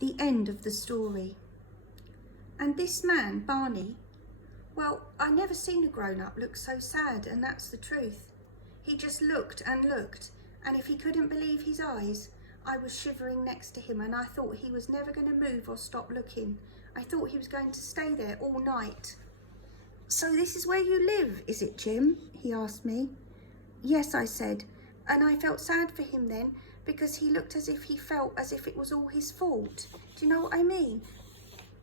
The end of the story. And this man, Barney, well, I never seen a grown-up look so sad, and that's the truth. He just looked and looked, and if he couldn't believe his eyes, I was shivering next to him, and I thought he was never going to move or stop looking. I thought he was going to stay there all night. "So this is where you live, is it, Jim?" he asked me. "Yes," I said, and I felt sad for him then, because he looked as if he felt as if it was all his fault. Do you know what I mean?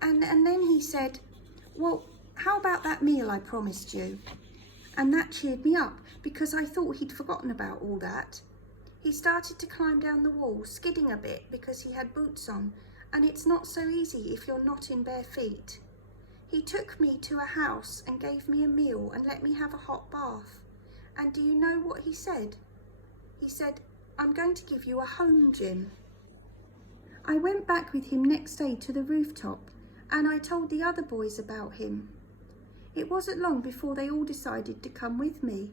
And then he said, "Well, how about that meal I promised you?" And that cheered me up, because I thought he'd forgotten about all that. He started to climb down the wall, skidding a bit because he had boots on, and it's not so easy if you're not in bare feet. He took me to a house and gave me a meal and let me have a hot bath. And do you know what he said? He said, "I'm going to give you a home, Jim." I went back with him next day to the rooftop, and I told the other boys about him. It wasn't long before they all decided to come with me.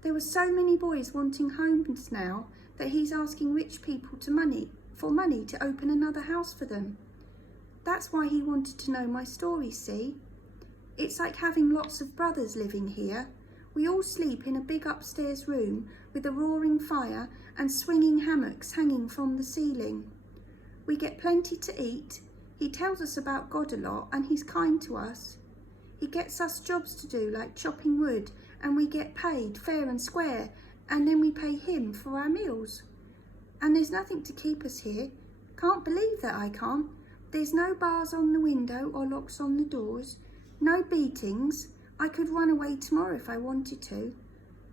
There were so many boys wanting homes now that he's asking rich people for money to open another house for them. That's why he wanted to know my story, see? It's like having lots of brothers living here. We all sleep in a big upstairs room with a roaring fire and swinging hammocks hanging from the ceiling. We get plenty to eat. He tells us about God a lot, and he's kind to us. He gets us jobs to do like chopping wood, and we get paid fair and square, and then we pay him for our meals. And there's nothing to keep us here. Can't believe that, I can't. There's no bars on the window or locks on the doors. No beatings. I could run away tomorrow if I wanted to.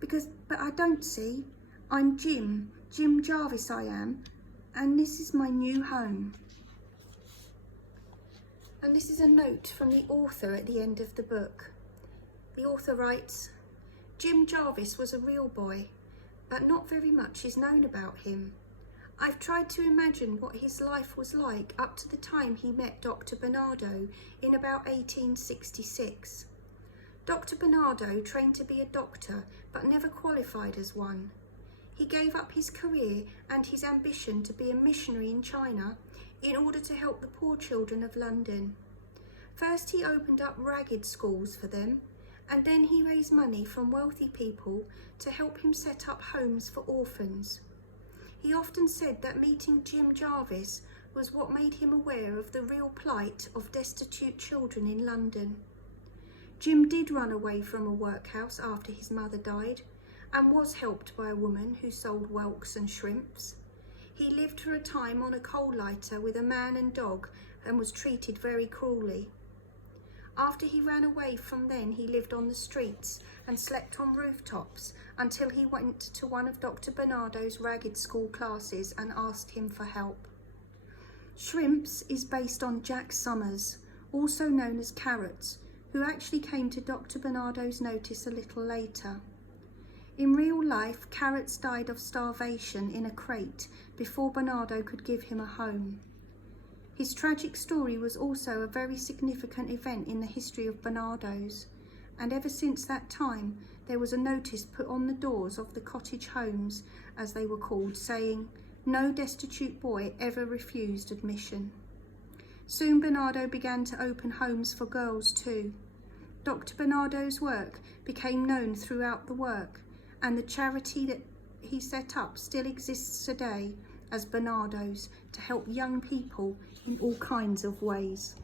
But I don't, see. I'm Jim Jarvis I am, and this is my new home. And this is a note from the author at the end of the book. The author writes, "Jim Jarvis was a real boy, but not very much is known about him. I've tried to imagine what his life was like up to the time he met Dr. Barnardo in about 1866. Dr. Barnardo trained to be a doctor, but never qualified as one. He gave up his career and his ambition to be a missionary in China in order to help the poor children of London. First he opened up ragged schools for them, and then he raised money from wealthy people to help him set up homes for orphans. He often said that meeting Jim Jarvis was what made him aware of the real plight of destitute children in London. Jim did run away from a workhouse after his mother died, and was helped by a woman who sold whelks and shrimps. He lived for a time on a coal lighter with a man and dog, and was treated very cruelly. After he ran away from then, he lived on the streets and slept on rooftops until he went to one of Dr. Barnardo's ragged school classes and asked him for help. Shrimps is based on Jack Summers, also known as Carrots, who actually came to Dr. Barnardo's notice a little later. In real life, Carrots died of starvation in a crate before Barnardo could give him a home. His tragic story was also a very significant event in the history of Barnardo's, and ever since that time there was a notice put on the doors of the cottage homes, as they were called, saying, "No destitute boy ever refused admission." Soon Barnardo began to open homes for girls too. Dr. Barnardo's work became known throughout the work, and the charity that he set up still exists today as Barnardo's, to help young people in all kinds of ways.